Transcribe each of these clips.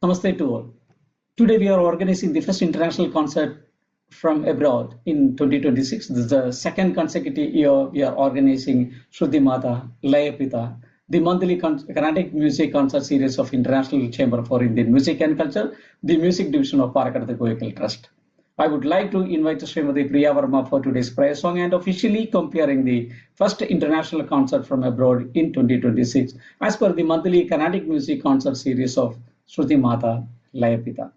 Namaste to all. Today we are organizing the first international concert from abroad in 2026. This is the second consecutive year we are organizing Shruti Mata Laya Pita, the monthly Carnatic music concert series of International Chamber for Indian Music and Culture, the music division of Parakatha Goyakal Trust. I would like to invite Srimati Priya Verma for today's prayer song and officially comparing the first international concert from abroad in 2026 as per the monthly Carnatic music concert series of Shruti Mata Laya Pita.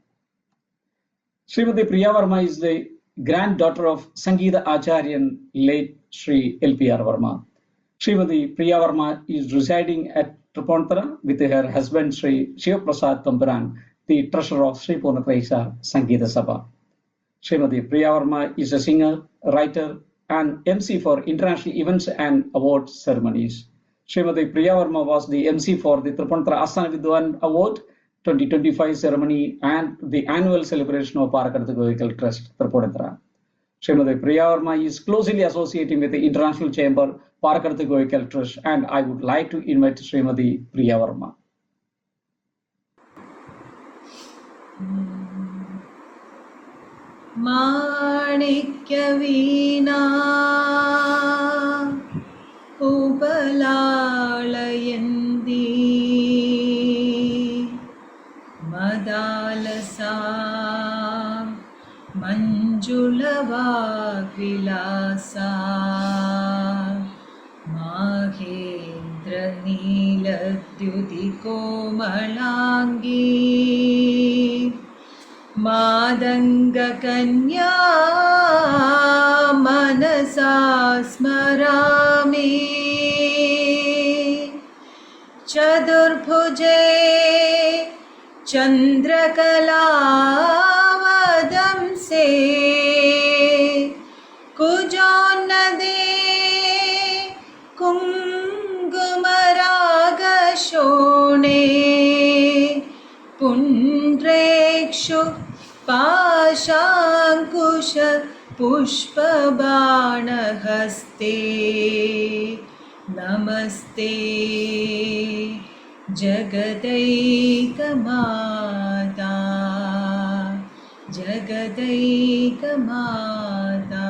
Srimati Priya Verma is the granddaughter of Sangeeta Acharyan, late Sri L.P.R. Verma. Srimati Priya Verma is residing at Tripunithura with her husband Sri Shiv Prasad Tamburan, the treasurer of Sri Purnatraisa Sangeeta Sabha. Srimati Priya Verma is a singer, writer, and MC for international events and award ceremonies. Srimati Priya Verma was the MC for the Tripunithura Asthana Vidwan Award 2025 ceremony and the annual celebration of Parakatha Goyakal Trust, Tripunithura. Srimati Priya Verma is closely associating with the International Chamber, Parakatha Goyakal Trust, and I would like to invite Srimati Priya Verma. Manikya Veena Upalalayandi Madalasa Manjula Vilasa Mahendra Neela Dyuti Komalangi Madanga Kanya Manasa Smarami Chadurbhuje Chandrakala-vadamse Kujonnade Kungumaraga-shone Pundrekshu Pashankusha Pushpabanahaste Namaste Jagadaika Mata Jagadaika Mata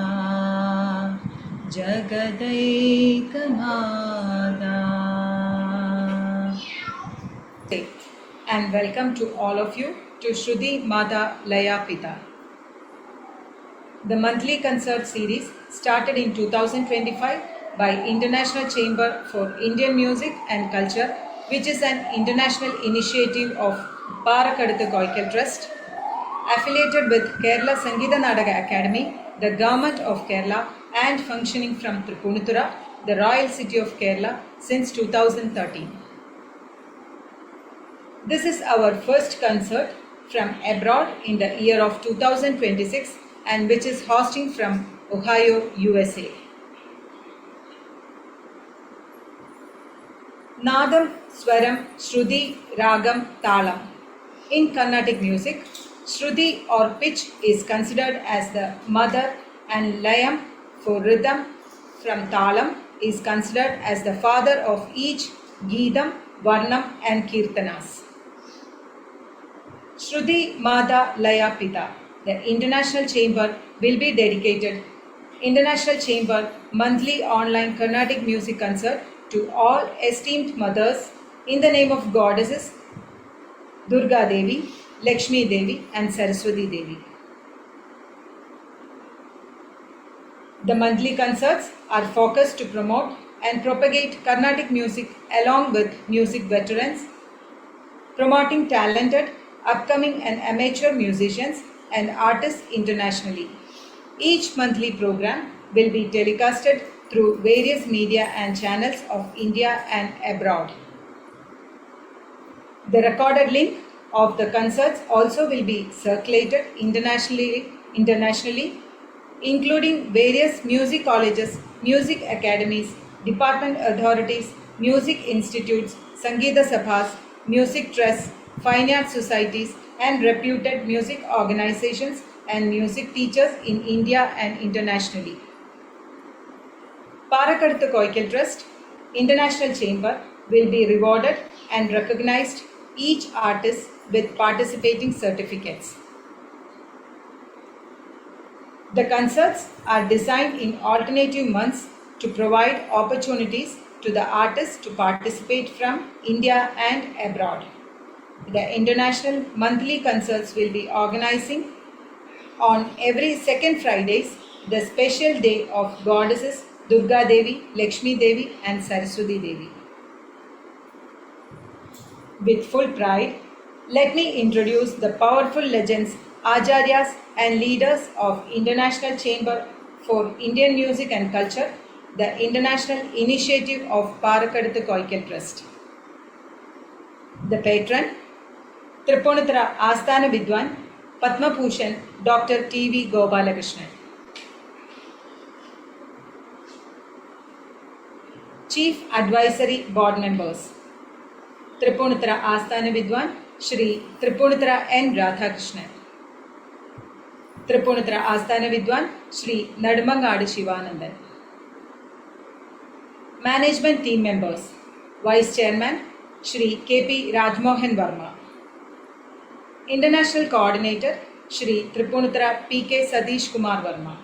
Jagadaika Mata. And welcome to all of you to Shruti Mata Laya Pita. The monthly concert series started in 2025 by International Chamber for Indian Music and Culture, which is an international initiative of Parakatha Goyakal Trust, affiliated with Kerala Sangeeta Nadaga Academy, the Government of Kerala, and functioning from Tripunithura, the Royal City of Kerala, since 2013. This is our first concert from abroad in the year of 2026 and which is hosting from Ohio, USA. Nadam, Swaram, Shruti, Ragam, Talam. In Carnatic music, Shruti or pitch is considered as the mother and Layam for rhythm from Talam is considered as the father of each Geetam, Varnam and Kirtanas. Shruti Mata Laya Pita, the International Chamber will be dedicated International Chamber monthly online Carnatic music concert to all esteemed mothers in the name of goddesses Durga Devi, Lakshmi Devi and Saraswati Devi. The monthly concerts are focused to promote and propagate Carnatic music along with music veterans, promoting talented, upcoming and amateur musicians and artists internationally. Each monthly program will be telecasted through various media and channels of India and abroad. The recorded link of the concerts also will be circulated internationally, including various music colleges, music academies, department authorities, music institutes, Sangeeta Sabhas, music trusts, fine arts societies and reputed music organizations and music teachers in India and internationally. Parakatha Goyakal Trust, International Chamber will be rewarded and recognized each artist with participating certificates. The concerts are designed in alternative months to provide opportunities to the artists to participate from India and abroad. The international monthly concerts will be organizing on every second Fridays the special day of goddesses Durga Devi, Lakshmi Devi and Saraswati Devi. With full pride, let me introduce the powerful legends, Acharyas and leaders of International Chamber for Indian Music and Culture, the international initiative of Parakaduthu Koikal Trust. The patron, Tripunithara Asthana Vidwan, Padma Bhushan, Dr. T.V. Gopalakrishnan. Chief Advisory Board Members, Tripunithara Asthana Vidwan, Shri Tripunithara N. Radhakrishnan. Tripunithara Asthana Vidwan, Shri Nadamangadu Shivanandan. Management Team Members, Vice Chairman, Shri K.P. Rajmohan Verma. International Coordinator, Shri Tripunithara P.K. Satish Kumar Verma.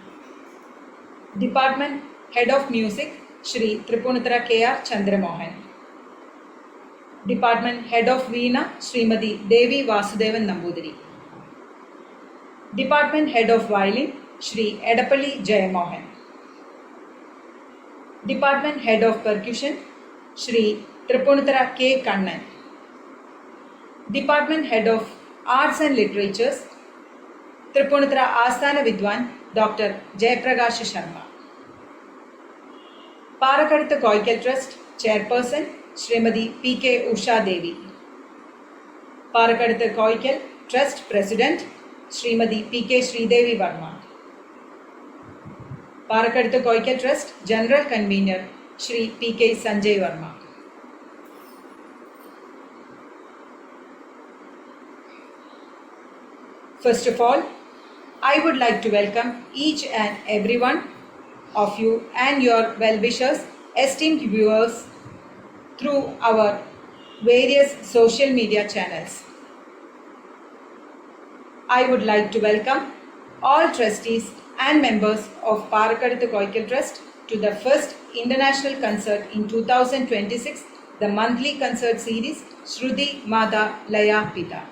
Department Head of Music, Shri Tripunithara K.R. Chandramohan. Department Head of Veena, Srimati Devi Vasudevan Nambudiri. Department Head of Violin, Shri Edapalli Jayamohan. Department Head of Percussion, Shri Tripunithara K. Kannan. Department Head of Arts and Literatures, Tripunithara Asthana Vidwan, Dr. Jayaprakash Sharma. Parakaduthu Koikal Trust, Chairperson, Srimati P.K. Usha Devi. Parakaduthu Koikal Trust President, Srimati P.K. Sridevi Verma. Parakaduthu Koikal Trust General Convener, Shri P.K. Sanjay Verma. First of all, I would like to welcome each and every one of you and your well-wishers, esteemed viewers through our various social media channels. I would like to welcome all trustees and members of Parakaduthu Koikal Trust to the first international concert in 2026, the monthly concert series Shruti Mata Laya Pita.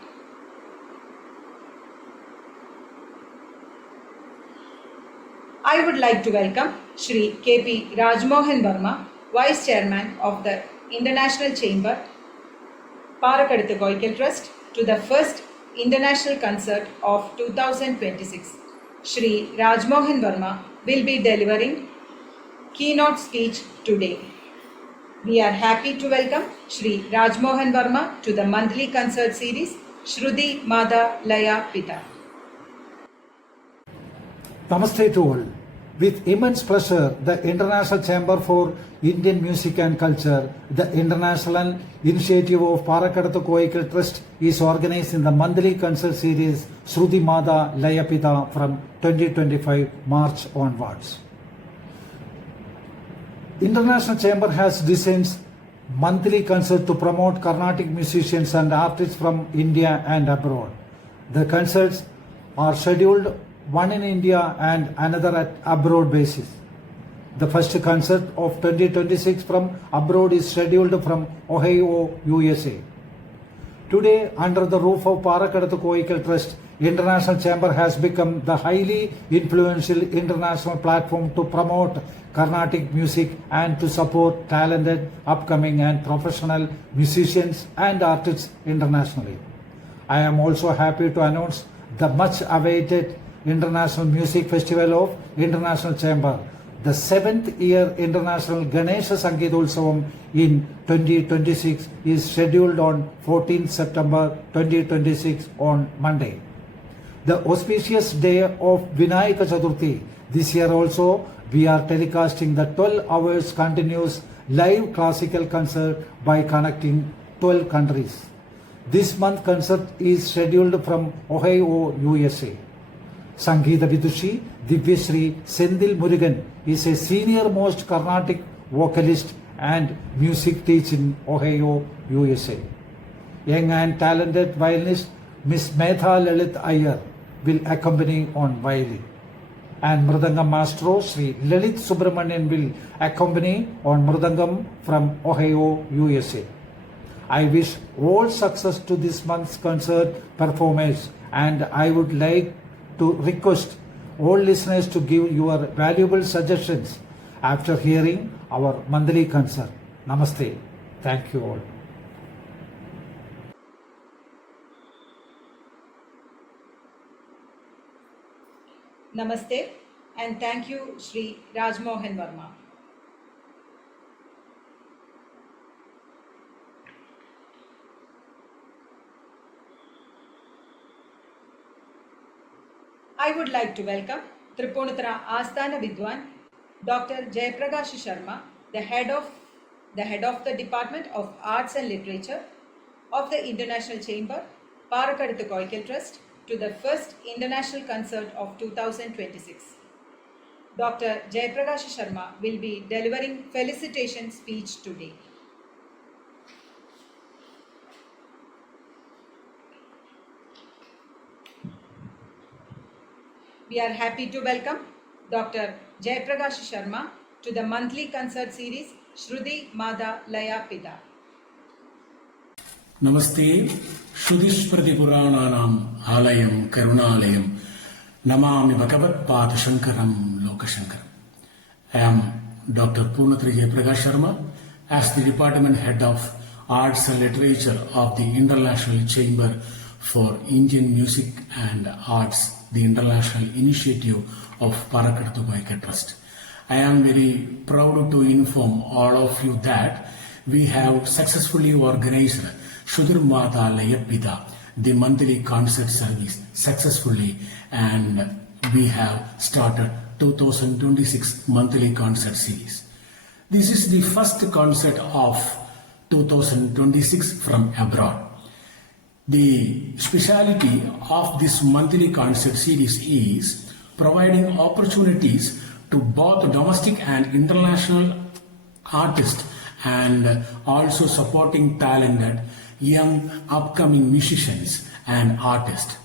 I would like to welcome Shri K.P. Rajmohan Verma, Vice Chairman of the International Chamber, Parakaduthu Koikal Trust, to the first international concert of 2026. Shri Rajmohan Verma will be delivering keynote speech today. We are happy to welcome Shri Rajmohan Verma to the monthly concert series Shruti Mata Laya Pita. Namaste to all. With immense pleasure, the International Chamber for Indian Music and Culture, the International Initiative of Parakaduthu Koikal Trust, is organizing the monthly concert series Shruti Mata Laya Pita from 2025 March onwards. International Chamber has designed monthly concert to promote Carnatic musicians and artists from India and abroad. The concerts are scheduled one in India and another at abroad basis. The first concert of 2026 from abroad is scheduled from Ohio, USA. Today, under the roof of Parakaduthu Koikal Trust, International Chamber has become the highly influential international platform to promote Carnatic music and to support talented, upcoming and professional musicians and artists internationally. I am also happy to announce the much awaited International Music Festival of International Chamber, the 7th year International Ganesha Sangeetotsavam in 2026 is scheduled on 14 September 2026 on Monday. The auspicious day of Vinayaka Chaturthi, this year also we are telecasting the 12 hours continuous live classical concert by connecting 12 countries. This month concert is scheduled from Ohio, USA. Sangeeta Vidushi Divyasri Sendil Murugan is a senior most Carnatic vocalist and music teacher in Ohio, USA. Young and talented violinist Miss Metha Lalit Iyer will accompany on violin. And Mridangam Maestro Sri Lalit Subramanian will accompany on Mridangam from Ohio, USA. I wish all success to this month's concert performance, and I would like to request all listeners to give your valuable suggestions after hearing our monthly concert. Namaste. Thank you all. Namaste and thank you, Sri Rajmohan Verma. I would like to welcome Tripunithara Asthana Vidwan, Dr. Jayaprakash Sharma, the head of the Department of Arts and Literature of the International Chamber, Parakadithu Koikil Trust, to the first international concert of 2026. Dr. Jayaprakash Sharma will be delivering felicitation speech today. We are happy to welcome Dr. Jayaprakash Sharma to the monthly concert series Shruti Mada Laya Pita. Namaste, Shrudishprati Purananam Alayam Karunalayam Namami Bhagavat Pada Shankaram Lokashankaram. I am Dr. Purnatri Jayaprakash Sharma as the Department Head of Arts and Literature of the International Chamber for Indian Music and Arts, the International Initiative of Parakadithu Koikil Trust. I am very proud to inform all of you that we have successfully organized Shruti Mada Laya Pita, the monthly concert service, successfully, and we have started 2026 monthly concert series. This is the first concert of 2026 from abroad. The speciality of this monthly concert series is providing opportunities to both domestic and international artists and also supporting talented young upcoming musicians and artists.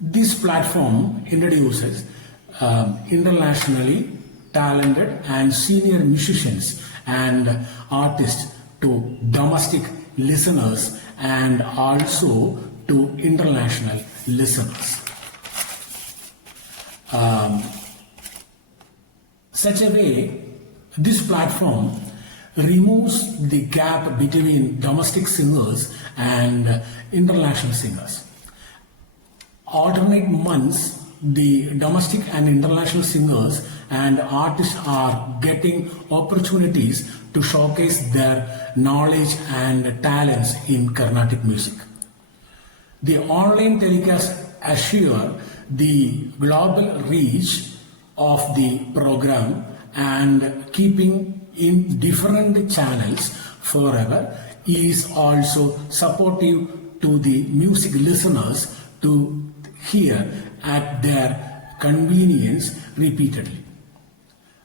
This platform introduces internationally talented and senior musicians and artists to domestic listeners and also to international listeners. Such a way, this platform removes the gap between domestic singers and international singers. Alternate months, the domestic and international singers and artists are getting opportunities to showcase their knowledge and talents in Carnatic music. The online telecast assure the global reach of the program and keeping in different channels forever is also supportive to the music listeners to hear at their convenience repeatedly.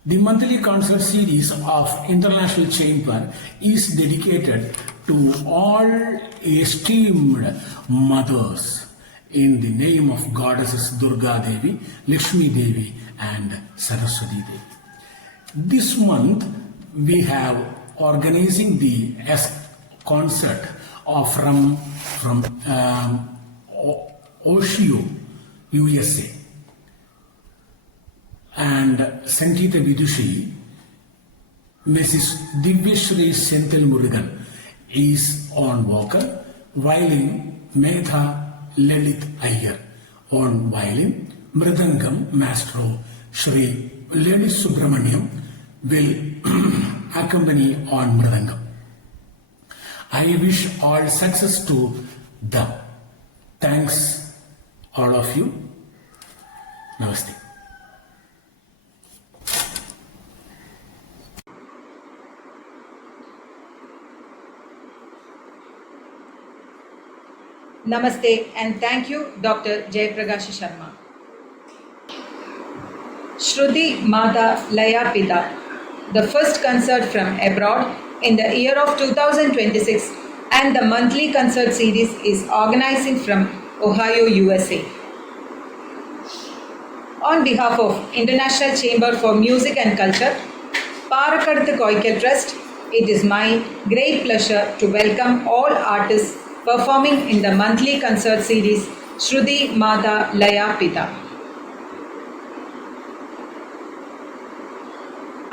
The monthly concert series of International Chamber is dedicated to all esteemed mothers in the name of goddesses Durga Devi, Lakshmi Devi and Saraswati Devi. This month we have organizing the concert from Ohio, USA, and Sangeeta Vidushi, Mrs. Divyashri Senthil Murugan is on vocal, violin Metha Lalit Iyer on violin, Mridangam Maestro Sri Lalit Subramaniam will accompany on Mridangam. I wish all success to them. Thanks all of you. Namaste. Namaste and thank you, Dr. Jayaprakash Sharma. Shruti Mada Laya Pita, the first concert from abroad in the year of 2026 and the monthly concert series is organizing from Ohio, USA. On behalf of International Chamber for Music and Culture, Parakaduthu Koikal Trust, it is my great pleasure to welcome all artists performing in the monthly concert series Shruti Mata Laya Pita.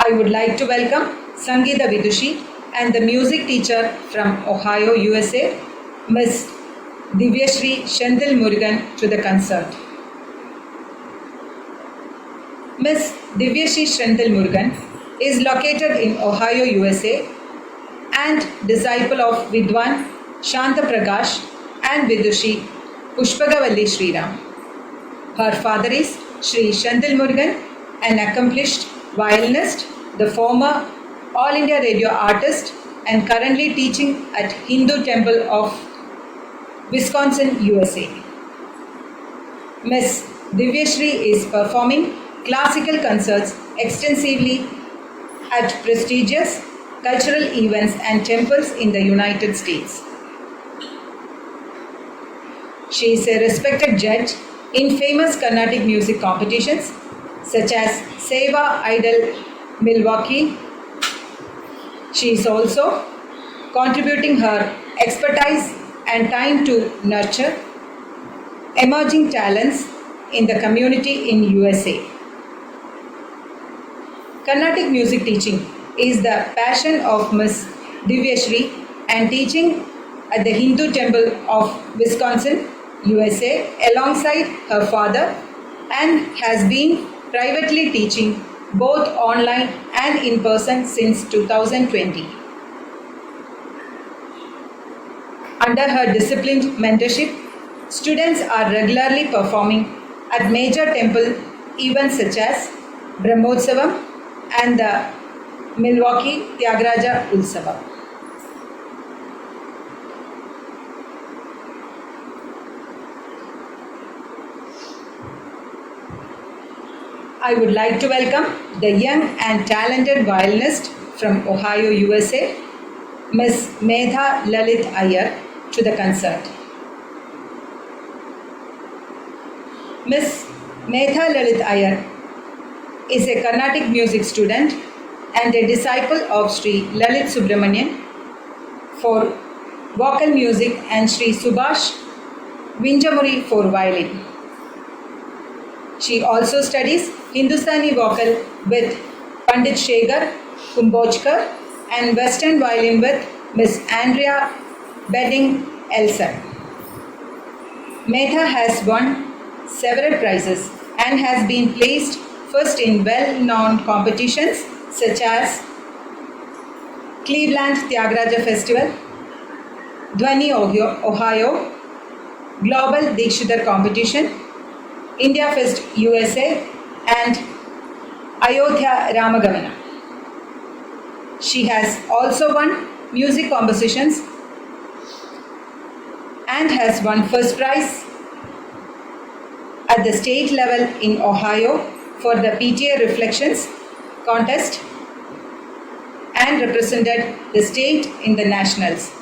I would like to welcome Sangeeta Vidushi and the music teacher from Ohio, USA, Ms. Divyashri Shenthil Murugan to the concert. Ms. Divyashri Shenthil Murugan is located in Ohio, USA and disciple of Vidwan Shanta Prakash and Vidushi Pushpagavalli Sriram. Her father is Shri Shenthil Murugan, an accomplished violinist, the former All India Radio artist and currently teaching at Hindu Temple of Wisconsin, USA. Ms. Divyashri is performing classical concerts extensively at prestigious cultural events and temples in the United States. She is a respected judge in famous Carnatic music competitions such as Seva Idol Milwaukee. She is also contributing her expertise and time to nurture emerging talents in the community in USA. Carnatic music teaching is the passion of Ms. Divyashri, and teaching at the Hindu Temple of Wisconsin, USA alongside her father, and has been privately teaching both online and in person since 2020. Under her disciplined mentorship, students are regularly performing at major temple events such as Brahmotsavam and the Milwaukee Tyagaraja Ulsava. I would like to welcome the young and talented violinist from Ohio, USA, Ms. Medha Lalit Iyer, to the concert. Ms. Medha Lalit Iyer is a Carnatic music student and a disciple of Sri Lalit Subramanian for vocal music and Sri Subhash Vinjamuri for violin. She also studies Hindustani vocal with Pandit Shekhar Kumbhojkar and Western violin with Ms. Andrea Bedding Elson. Medha has won several prizes and has been placed first in well-known competitions such as Cleveland Tyagaraja Festival, Dhwani Ohio, Global Dikshidhar Competition, India Fest USA and Ayodhya Ramagavana. She has also won music compositions and has won first prize at the state level in Ohio for the PTA Reflections contest and represented the state in the nationals.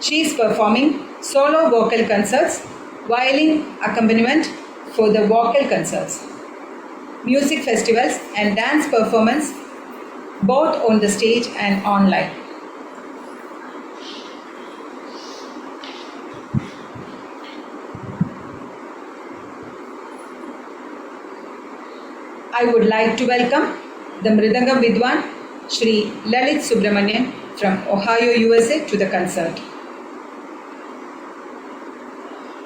She is performing solo vocal concerts, violin accompaniment for the vocal concerts, music festivals and dance performance both on the stage and online. I would like to welcome the Mridangam Vidwan Shri Lalit Subramanian from Ohio, USA to the concert.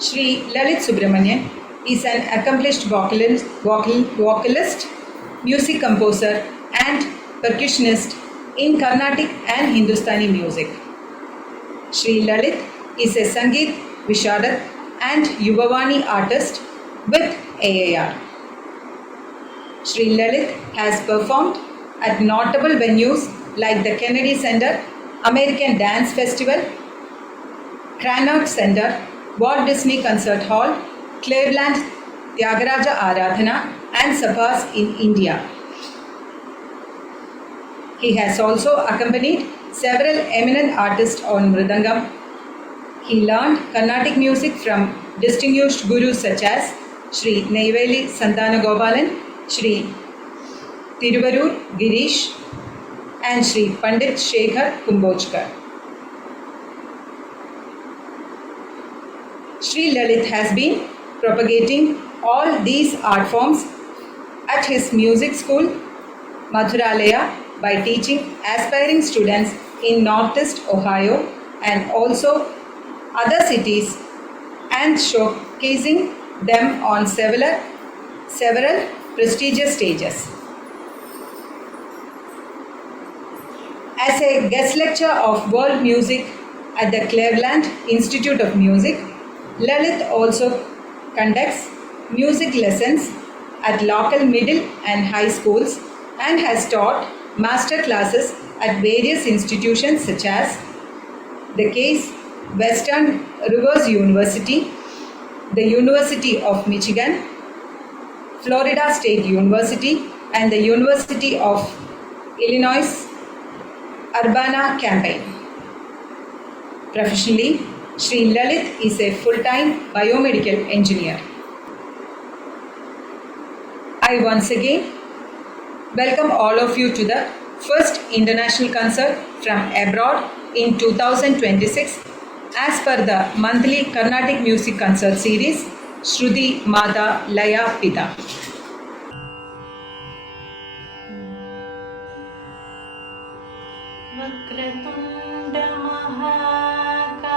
Shri Lalit Subramanian is an accomplished vocalist, music composer and percussionist in Carnatic and Hindustani music. Shri Lalit is a Sangeet Visharat and Yuvavani artist with AAR. Shri Lalit has performed at notable venues like the Kennedy Center, American Dance Festival, Cranach Center, Walt Disney Concert Hall, Cleveland Tyagaraja Aradhana and Sabhas in India. He has also accompanied several eminent artists on Mridangam. He learned Carnatic music from distinguished gurus such as Sri Neyveli Santana Gopalan, Sri Tiruvarur Girish, and Sri Pandit Shekhar Kumbhochkar. Sri Lalit has been propagating all these art forms at his music school, Madhuralaya, by teaching aspiring students in Northeast Ohio and also other cities and showcasing them on several prestigious stages. As a guest lecturer of world music at the Cleveland Institute of Music, Lalit also conducts music lessons at local middle and high schools and has taught master classes at various institutions such as the Case Western Rivers University, the University of Michigan, Florida State University, and the University of Illinois Urbana-Champaign. Professionally, Sri Lalit is a full-time biomedical engineer. I once again welcome all of you to the first international concert from abroad in 2026 as per the monthly Carnatic music concert series Shruti Mata Laya Pita. वक्रतुण्ड महाकाय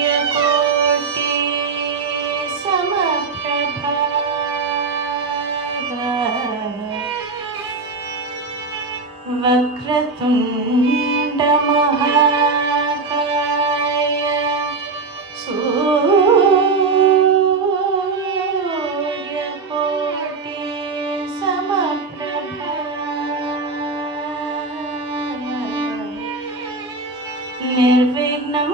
सूर्यकोटि समप्रभा वक्रतुण्ड महाकाय सूर्यकोटि समप्रभा निर्विघ्नं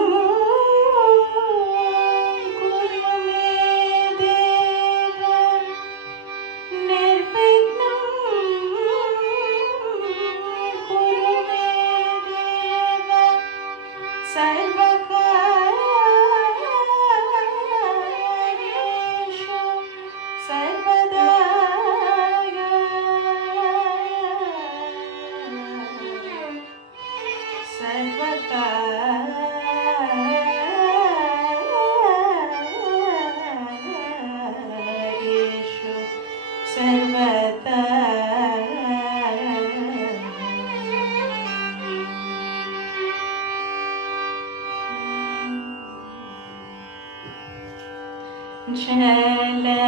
कुरु मे देव निर्विघ्नं कुरु मे देव सर्वकार्येषु सर्वदा सर्वकार्येषु सर्वदा जलजा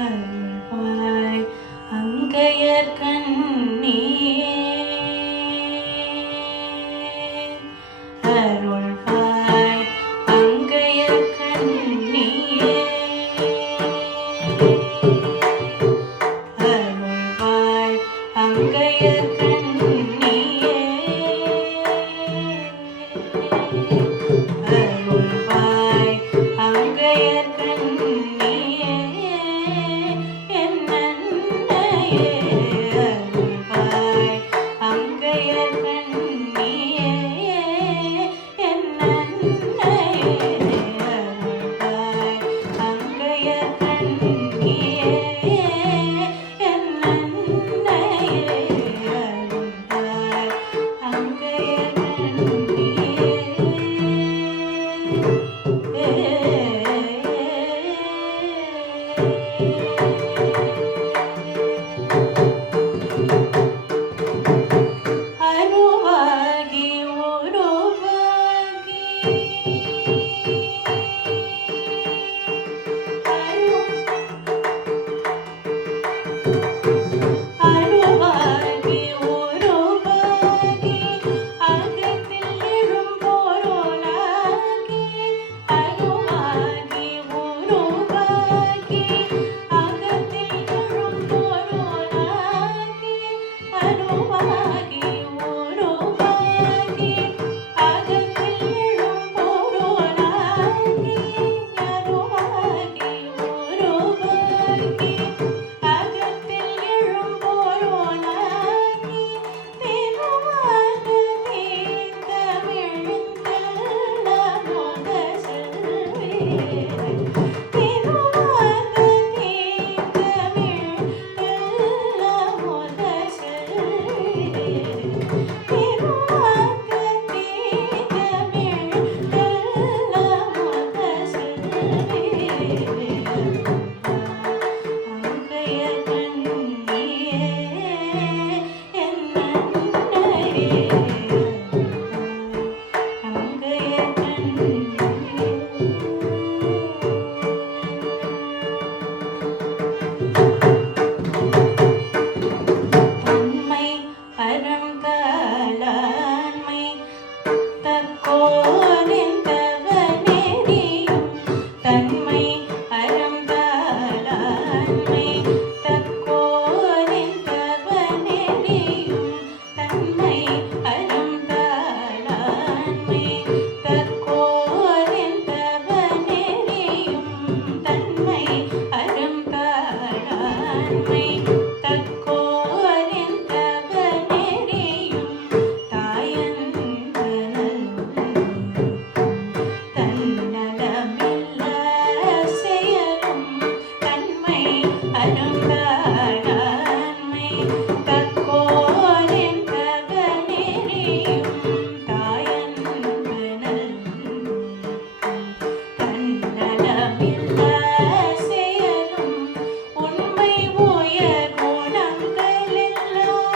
அருள்வாய் அங்கையர் கண்ணியே அருள்வாய் அங்கையர் கண்ணியே அருள்வாய் அங்கையர் கண்ணியே அருள்வாய் அங்கையர் கண்ணியே என் அன்னையே அருள்வாய் அங்கையர் கண்ணியே என் அன்னையே அருள்வாய் அங்கையர் கண்ணியே என் அன்னையே அருள்வாய் அங்கையர் அருவாகி உருவாகி அருவாகி உருவாகி அகத்தில் எழும் பொருளாகி அருவாகி உருவாகி அகத்தில் எழும் பொருளாகி அருவாகி உருவாகி அகத்தில் எழும் பொருளாகி அருவாகி உருவாகி அகத்தில் எழும் பொருளாகி திருவாக தீர்த்தமிழ்ந்தெல்ல முத செல்வே திருவாக தீர்த்தமிழ்ந்தெல்ல முத செல்வே திருவாக தீர்த்தமிழ்ந்தெல்ல முத செல்வே அங்கையர் கண்ணியே என் அன்னையே அங்கையர் கண்ணியே தன்மை பரந்தலான்மை தற்கோலின் தவநெறியும் தன்மை அறந்தாளாண்மை தற்கோலின் தவநெறியும் தன்மை அறந்தாளாண்மை தற்கோலின் தவநெறியும் தன்மை அறந்தாளாண்மை தற்கோலின் தவநெறியும் தாயன்பனல் தன்னலமில்ல செயலும் தன்மை அருந்தாளாண்மை தற்கோலின் தவநெறியும் தாயன்பனல் தன்னலமில்ல செயலும் உண்மை உயர் குணங்களெல்லாம்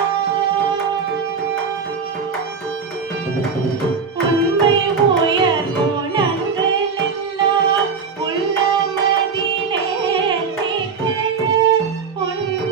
உண்மை உயர் குணங்களெல்லாம் உள்ளமதிலே திகழ உண்மை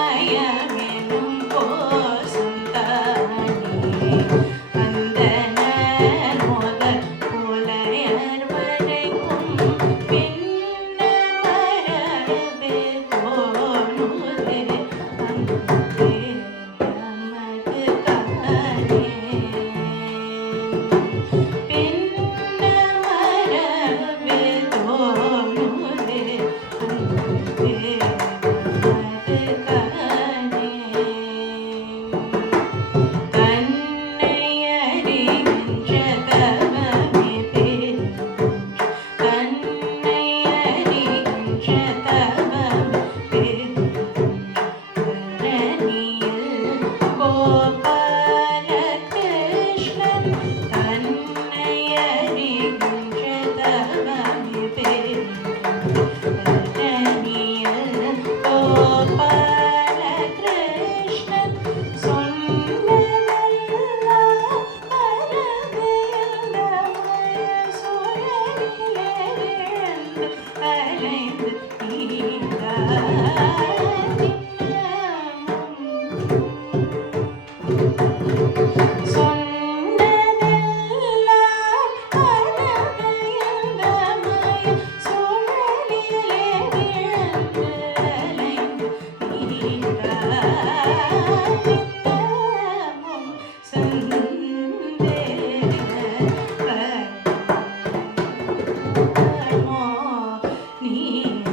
அன்னமயமெனும் கோசம் தானே அந்தணர் முதல் புலையர் வரைக்கும் பின்ன மரபு தோணுது அங்கே நமது காணே பின்ன மரபு தோணுது அங்கே நமது காணே தன்னையறிகின்ற தவமே பெருங்குன்று தன்னையறிகின்ற தவமே பெருங்குன்று தரணியில் கோபாலகிருஷ்ணன் தன்னையறிகின்ற தவமே பெருங்குன்று தரணியில் கோபாலகிருஷ்ணன் சொன்னதெல்லாம் மறந்திருந்தமய சுழலிலே விழுந்து அலைந்து நீங்காதின்னமும் சொன்னதெல்லாம் மறந்திருந்தமய சுழலிலே விழுந்து அலைந்து நீங்காதின்னமும் சந்தேகப்படமோ நீங்காதின்னமும்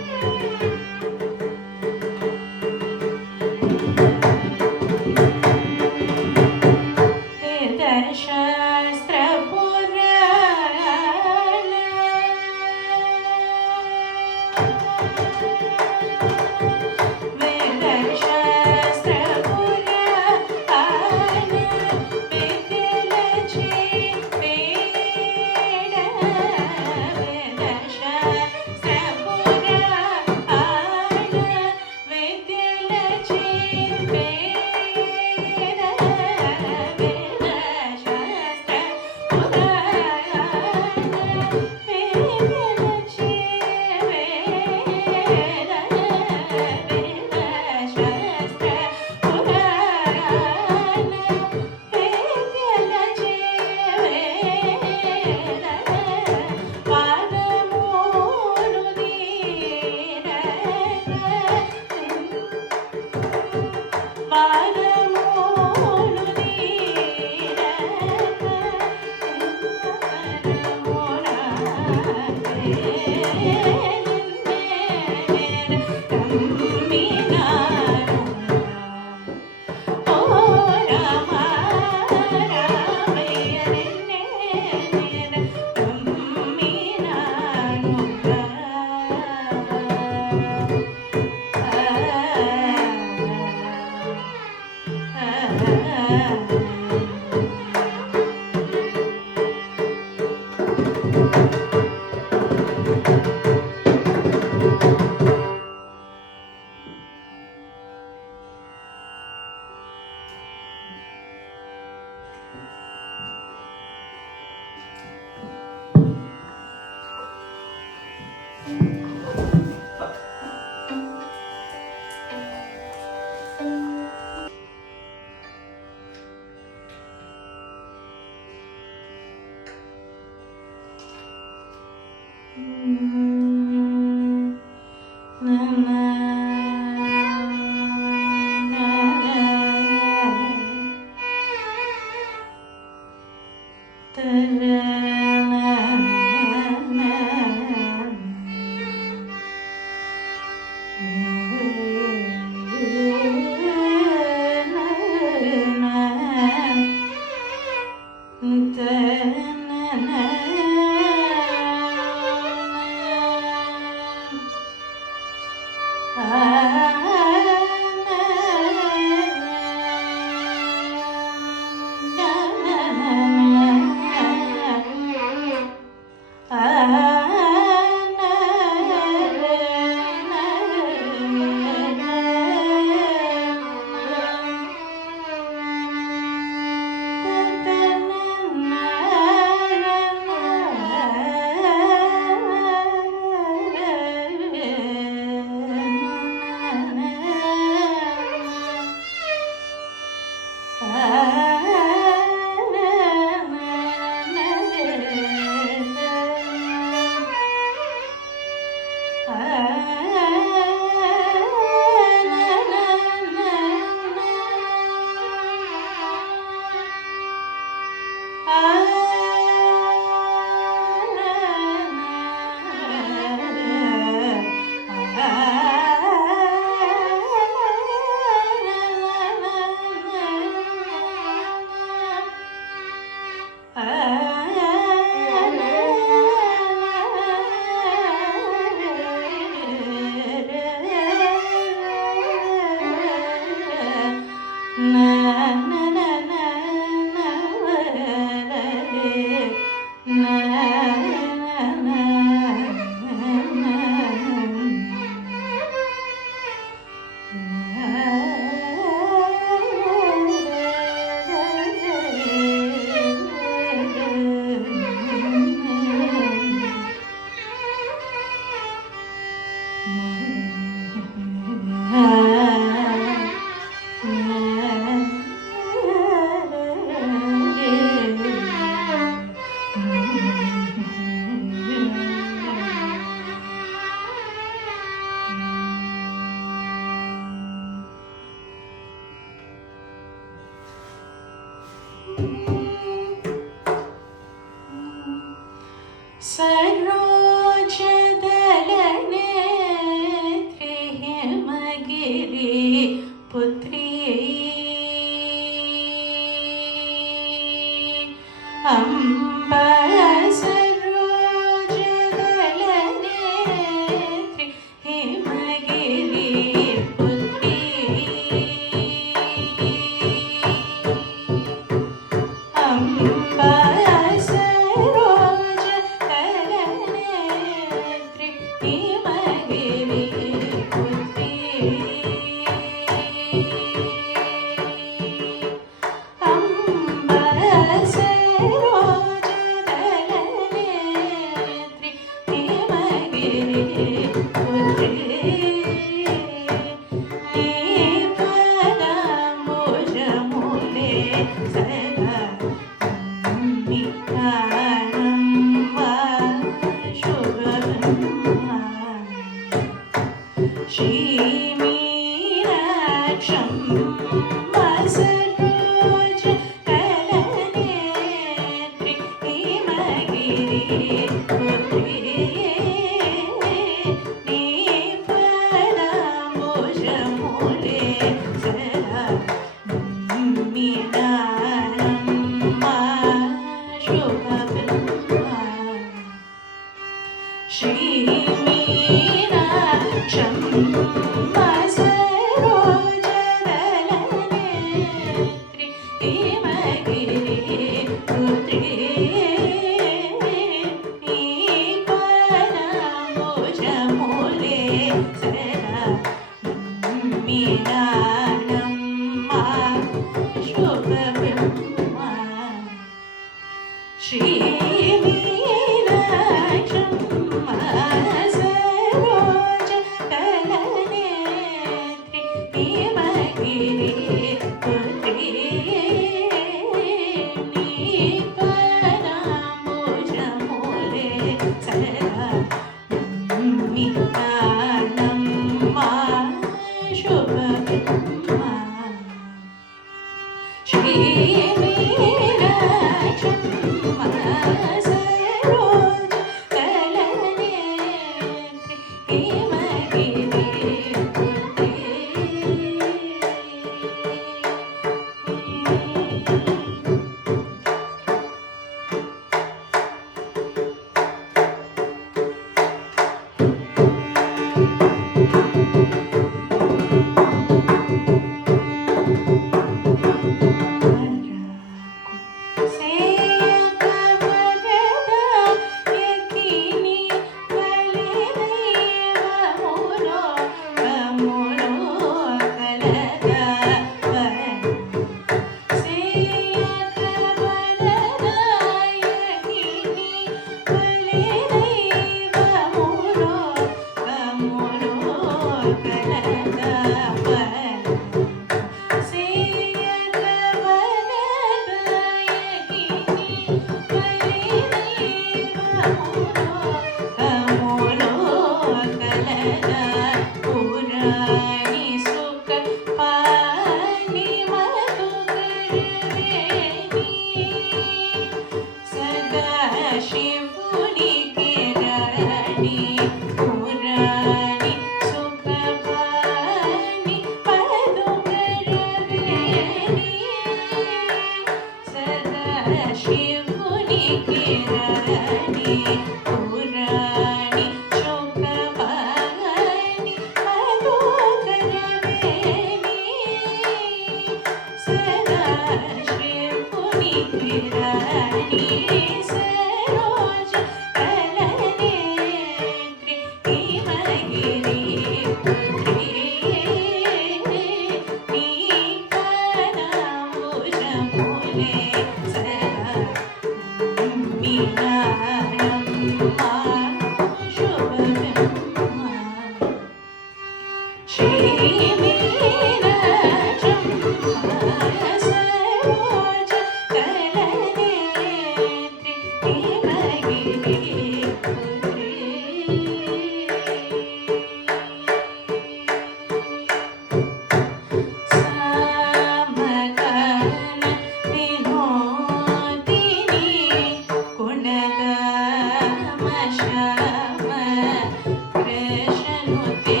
कृष्णनुते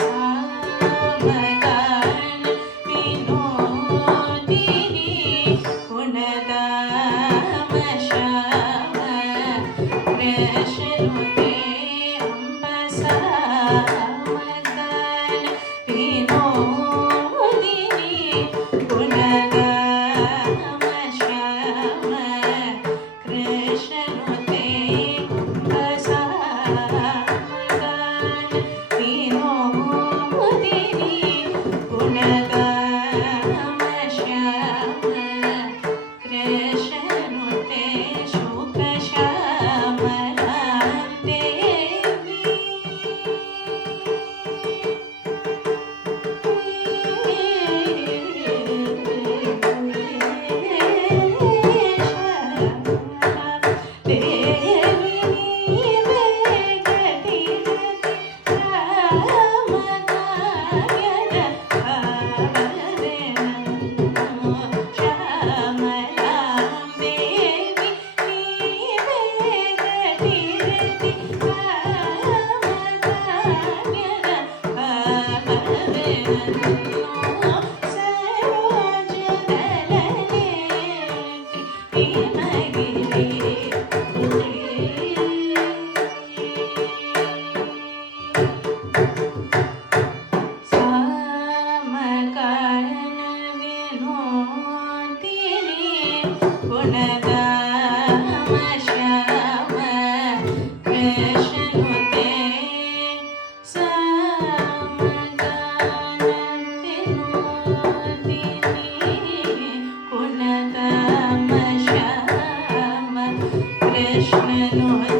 सामगान विनोदिनी गुणधाम श्याम कृष्णनुते अम्बसामगान विनोदिनी गुणधाम श्याम कृष्णनुते अम्बसामगान विनोदिनी गुणधाम श्याम कृष्णनुते शुकश्यामलां देवी गुणधाम श्याम कृष्णनुते सामगान विनोदिनी गुणधाम श्याम कृष्णनुते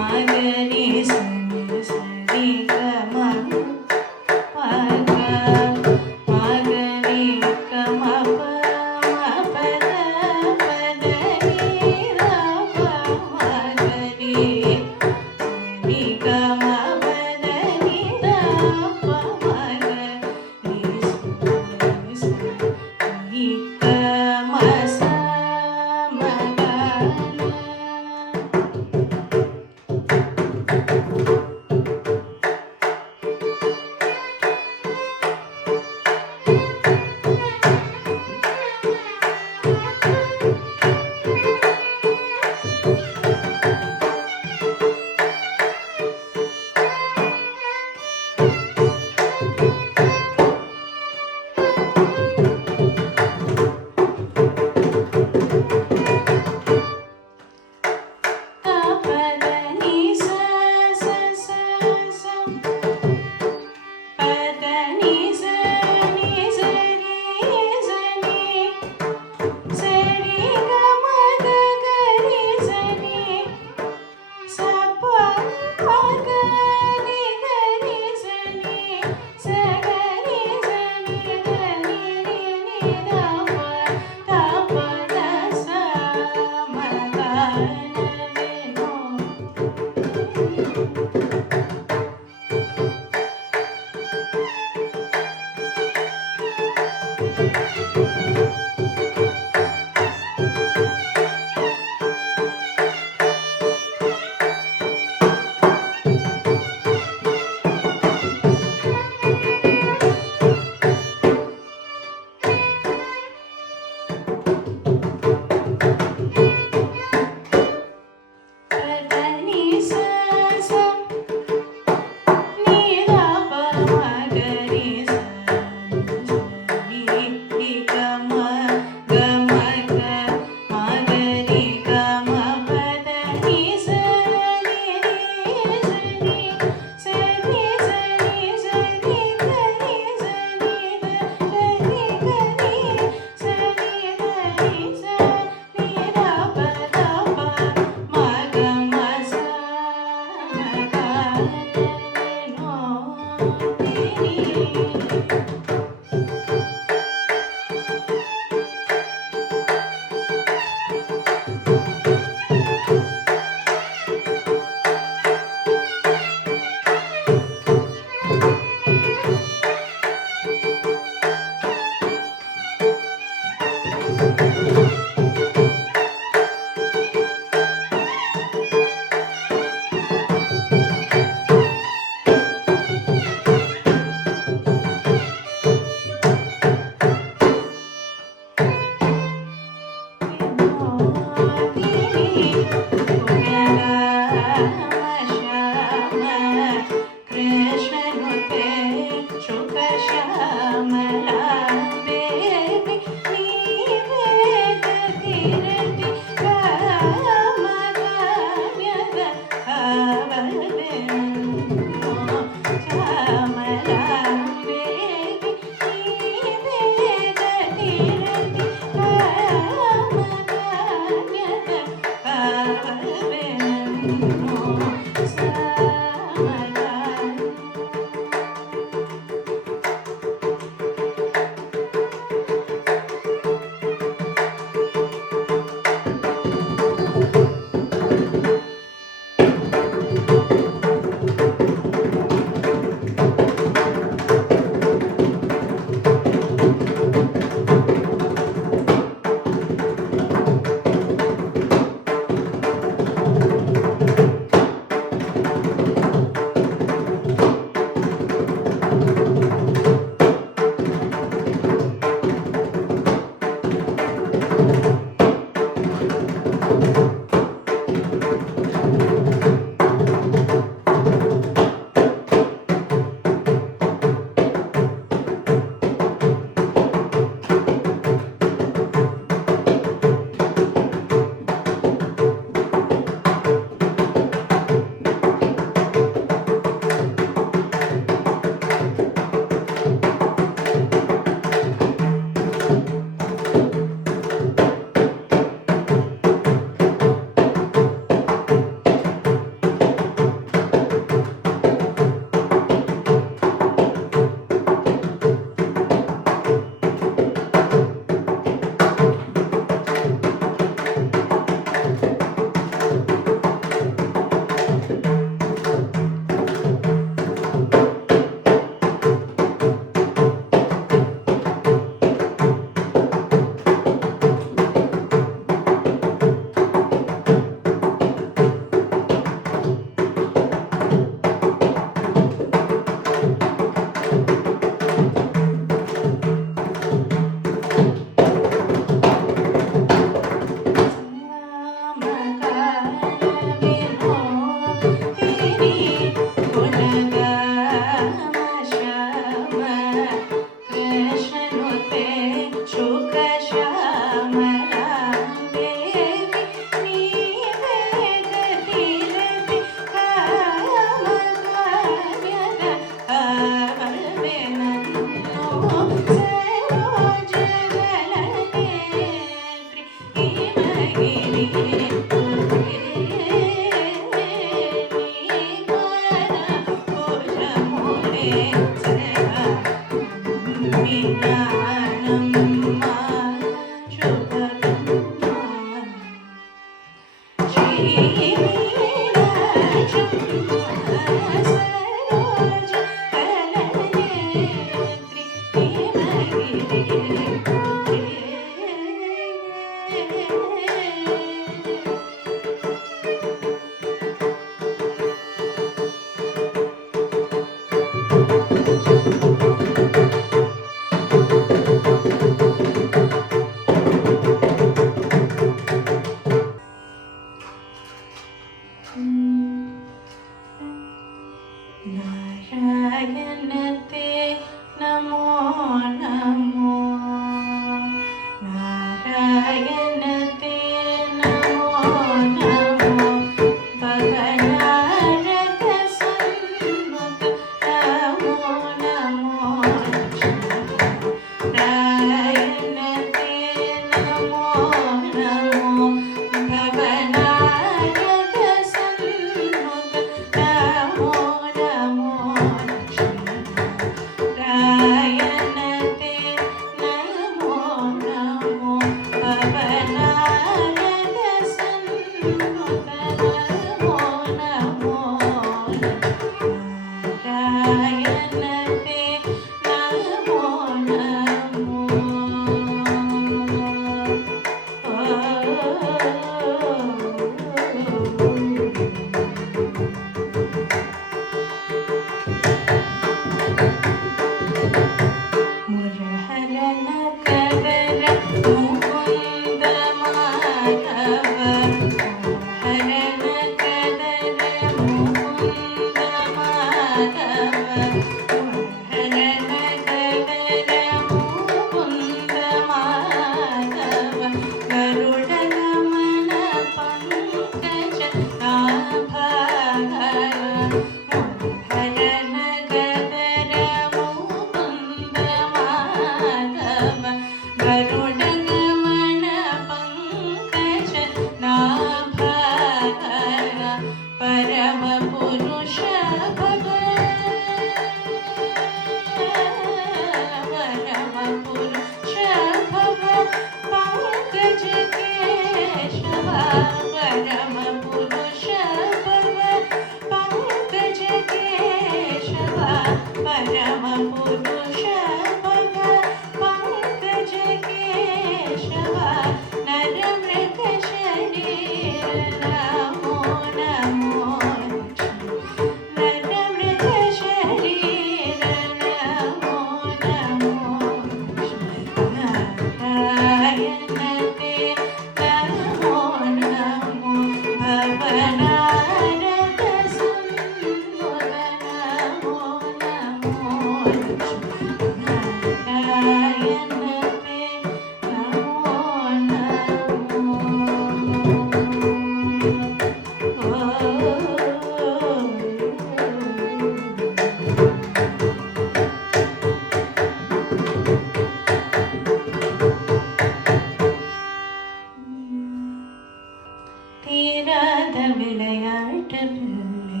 விளையாட்டு பிள்ளை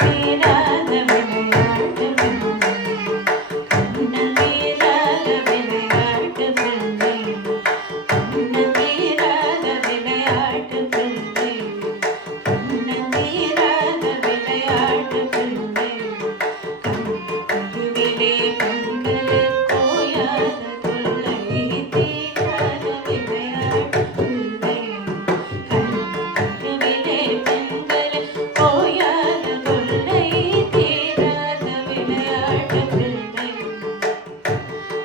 தீராத விளையாட்டு பிள்ளை கண்ணன் தீராத விளையாட்டு பிள்ளை கண்ணன் தீராத விளையாட்டு பிள்ளை கண்ணன் தீராத விளையாட்டு பிள்ளை கருவிலே கண்களு கோயாத தொல்லை தீராத விளையாட்டு பிள்ளை கருவிலே கண்களு கோயாத தொல்லை தீராத விளையாட்டு பிள்ளை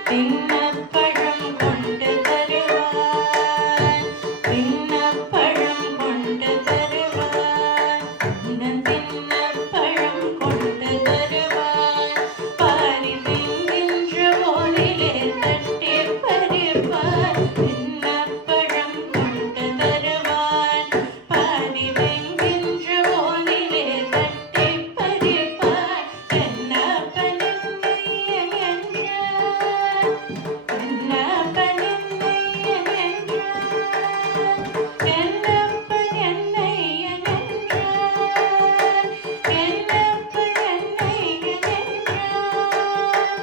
பின்னப்பழம் கொண்டு தருவான் பின்னப்பழம் கொண்டு தருவான் கண்ணன் பின்னப்பழம் கொண்டு தருவான் பாரி தின்கின்ற போதிலே தட்டி பறிப்பான் பின்னப்பழம் கொண்டு தருவான் பாரி தின்கின்ற போதிலே தட்டி பறிப்பான் என்னப்பன் என்னையன் என்றான் என்னப்பன் என்னையன் என்றான் என்னப்பன் என்னையன் என்றான் என்னப்பன் என்னையன் என்றான்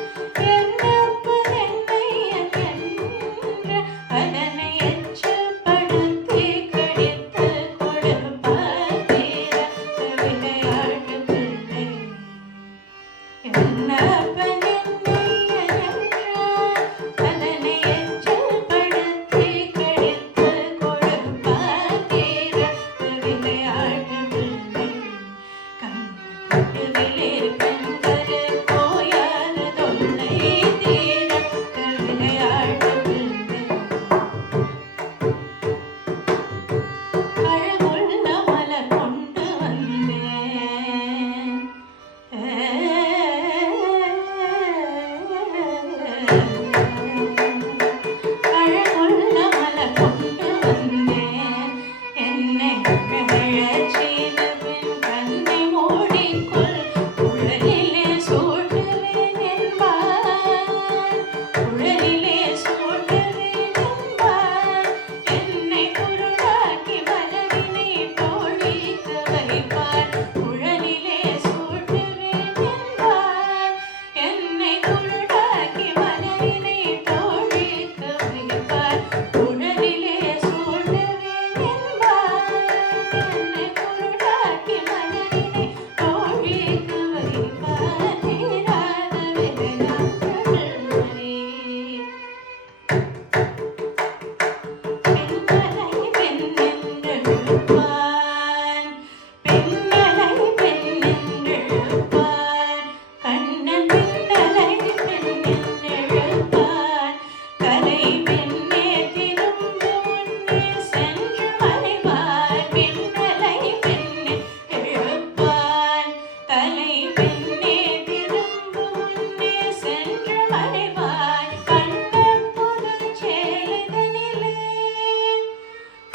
என்னப்பன் என்னையன் என்றான் அதனை எச்சப்படுத்தி கடித்து கொடுப்பார் தீராத விளையாட்டு பிள்ளை என்னப்பன் என்னையன் என்றான் அதனை எச்சப்படுத்தி கடித்து கொடுப்பார் தீராத விளையாட்டு பிள்ளை கண்களிலே கண்களு கோயாத தொல்லை தீராத விளையாட்டு பிள்ளை அழகுள்ள மலர் கொண்டு வந்தேன் அழகுள்ள மலர் கொண்டு வந்தேன் என்னை அழகழச் செய்தபின் கண்ணை மூடிக்கொள் உழலிலே சூட்டுவேன் என்பான் உழலிலே சூட்டுவேன் என்பான் என்னை குருடாக்கி மனதினை தோழிக்க வைப்பார் உழலிலே சூட்டுவேன் என்பான் என்னை குருடாக்கி மனதினை தோழிக்க வைப்பார் உழலிலே சூட்டுவேன் என்பான் என்னை குருடாக்கி மனதினை தோழிக்க வைப்பார் தீராத விளையாட்டு பிள்ளை பெண்களை பெண்ணென்றெழுப்பான் கண்ணன் பின்னலை பெண்ணென்றெழுப்பான் கலை பெண்ணே திரும்ப முன்னே சென்று மறைவார் பின்னலை பெண்ணே எழுப்பான் தலை பெண்ணே திரும்ப முன்னே சென்று மறைவார் கண்ணன் புது சேலைதனிலே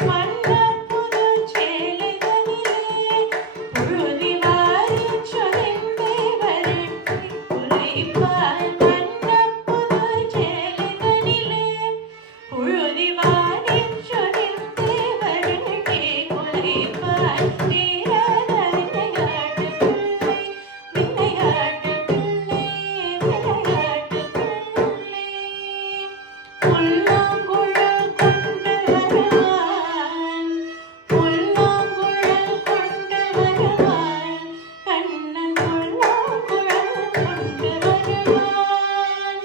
வண்ணப் புது சேலைதனிலே புழுதி வாரிச் சொரிந்தே வருட்டி குலைப்பான் வண்ணப் புது சேலைதனிலே புழுதி வாரிச் சொரிந்தே வருட்டி குலைப்பான் தீராத விளையாட்டு பிள்ளை விளையாட்டு பிள்ளை விளையாட்டு பிள்ளை புல்லாங்குழல் கொண்டு வருவான் புல்லாங்குழல் கொண்டு வருவான் கண்ணன் புல்லாங்குழல் கொண்டு வருவான்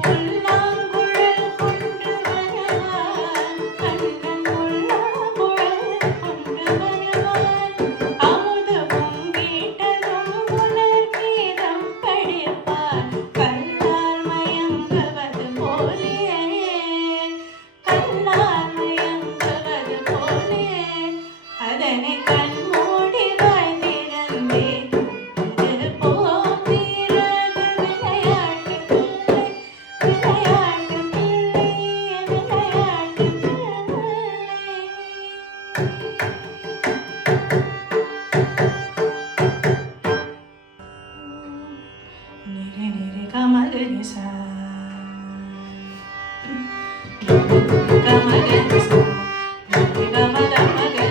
புல்லாங்குழல் கொண்டு வருவான் கண்ணன் புல்லாங்குழல் கொண்டு வருவான் அமுது பொங்கிட்டதும் புலர் கீதம் படிப்பான் கல்லால் மயங்குவது போலே கல்லால் மயங்குவது போலே அதனை கண்மூடி வாய் திறந்தே இருப்போம் தீராத விளையாட்டு பிள்ளை விளையாட்டு பிள்ளை விளையாட்டு பிள்ளை நிறை நிறை கமகரி சா கமகரி சா கமகரி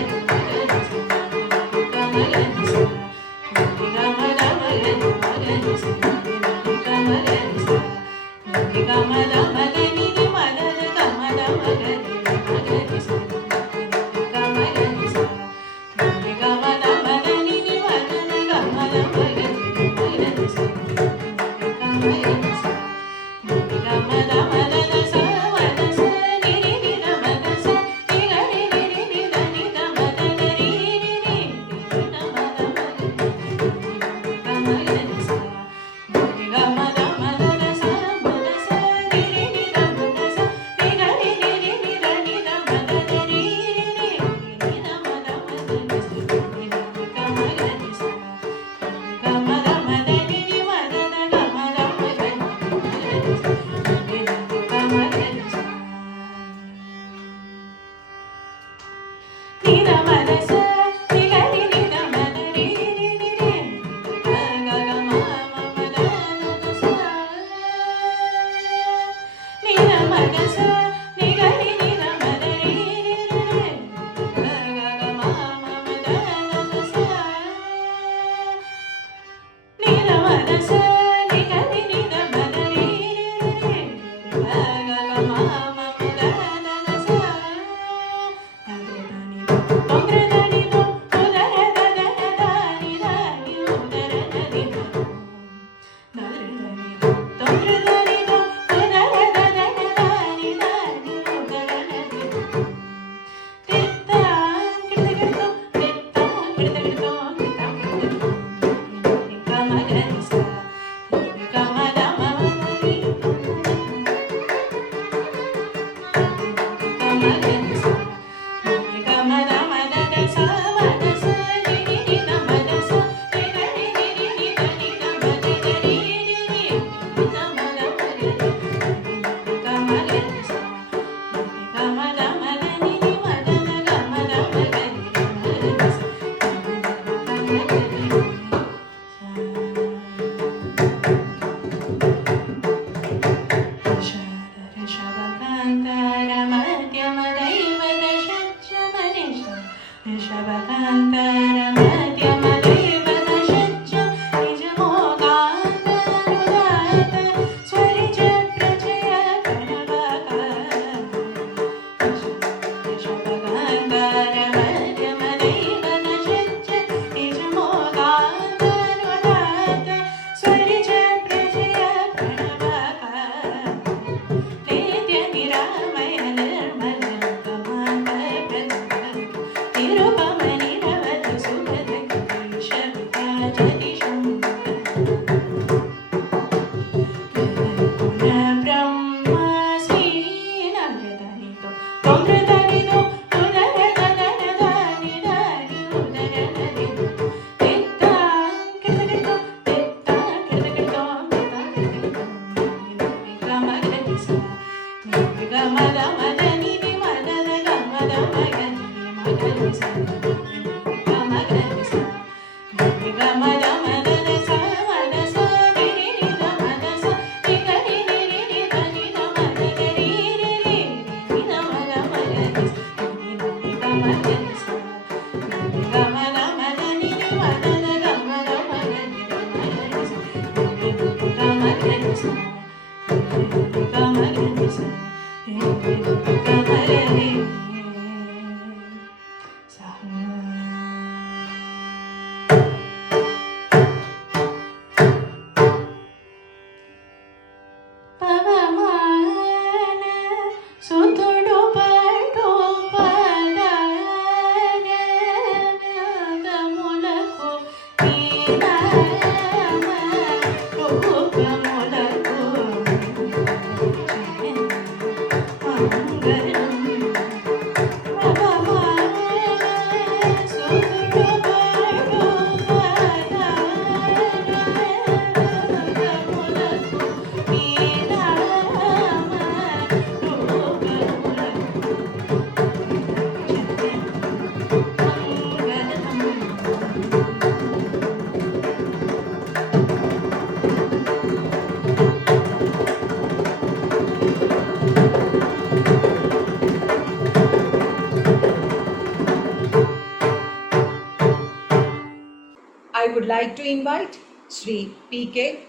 I would like to invite Sri P.K.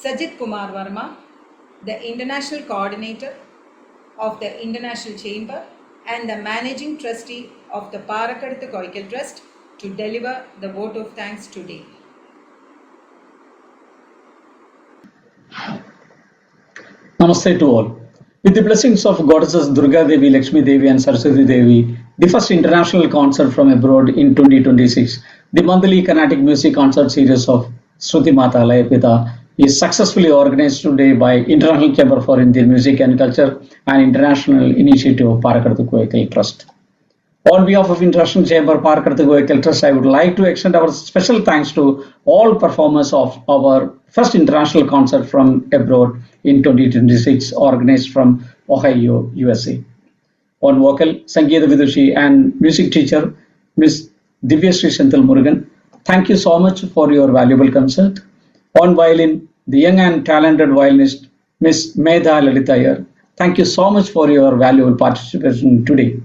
Sajit Kumar Verma, the International Coordinator of the International Chamber and the Managing Trustee of the Parakaduthu Koikal Trust, to deliver the vote of thanks today. Namaste to all. With the blessings of goddesses Durga Devi, Lakshmi Devi and Saraswati Devi, the first international concert from abroad in 2026, the monthly Carnatic music concert series of Shruti Mata Layapita, is successfully organized today by International Chamber for Indian Music and Culture and International Initiative of Parakaduthu Koikal Trust. On behalf of International Chamber Parakaduthu Koikal Trust, I would like to extend our special thanks to all performers of our first international concert from abroad in 2026, organized from Ohio, USA. On vocal, Sangeeta Vidushi and music teacher, Ms. Divya Sri Senthil Murugan, thank you so much for your valuable concert. On violin, the young and talented violinist, Ms. Medha Lalitayar, thank you so much for your valuable participation today.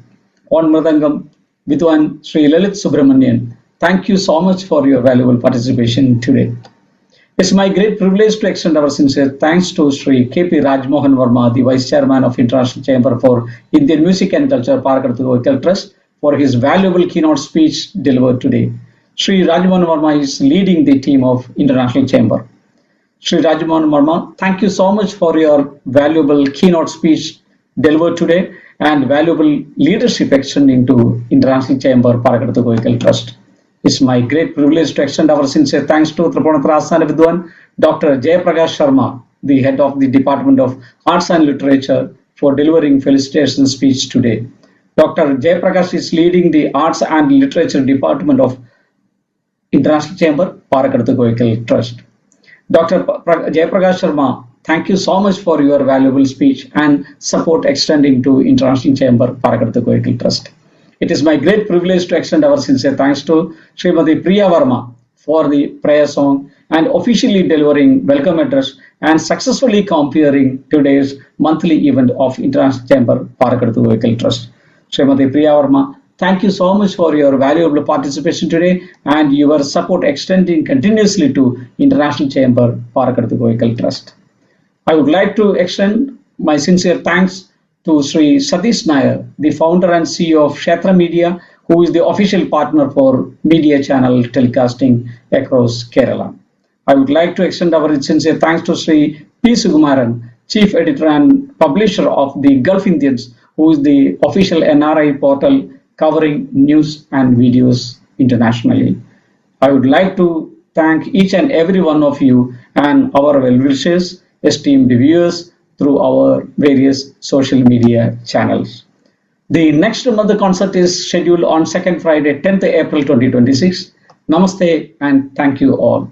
On Mridangam, Vidwan Sri Lalit Subramanian, thank you so much for your valuable participation today. It's my great privilege to extend our sincere thanks to Sri K.P. Rajmohan Verma, the Vice Chairman of International Chamber for Indian Music and Culture, Parakaduthu Koikal Trust, for his valuable keynote speech delivered today. Sri Rajmohan Verma is leading the team of International Chamber. Sri Rajmohan Verma, thank you so much for your valuable keynote speech delivered today and valuable leadership extending to International Chamber, Parakaduthu Koikal Trust. It's my great privilege to extend our sincere thanks to Tripunatara Asthana Vidwan, Dr. Jayaprakash Sharma, the head of the Department of Arts and Literature, for delivering felicitation speech today. Dr. Jayaprakash is leading the Arts and Literature Department of International Chamber, Parakadatu Goikal Trust. Dr. Jayaprakash Sharma, thank you so much for your valuable speech and support extending to International Chamber, Parakadatu Goikal Trust. It is my great privilege to extend our sincere thanks to Srimati Priya Verma for the prayer song and officially delivering welcome address and successfully comparing today's monthly event of International Chamber, Parakadatu Goikal Trust. Srimati Priya Verma, thank you so much for your valuable participation today and your support extending continuously to International Chamber, Parakadatu Goikal Trust. I would like to extend my sincere thanks to Sri Satish Nair, the founder and CEO of Kshetra Media, who is the official partner for media channel telecasting across Kerala. I would like to extend our sincere thanks to Sri P. Sukumaran, Chief Editor and Publisher of the Gulf Indians, who is the official NRI portal covering news and videos internationally. I would like to thank each and every one of you and our well-wishers, esteemed viewers through our various social media channels. The next Mother concert is scheduled on 2nd Friday, 10th April 2026. Namaste and thank you all.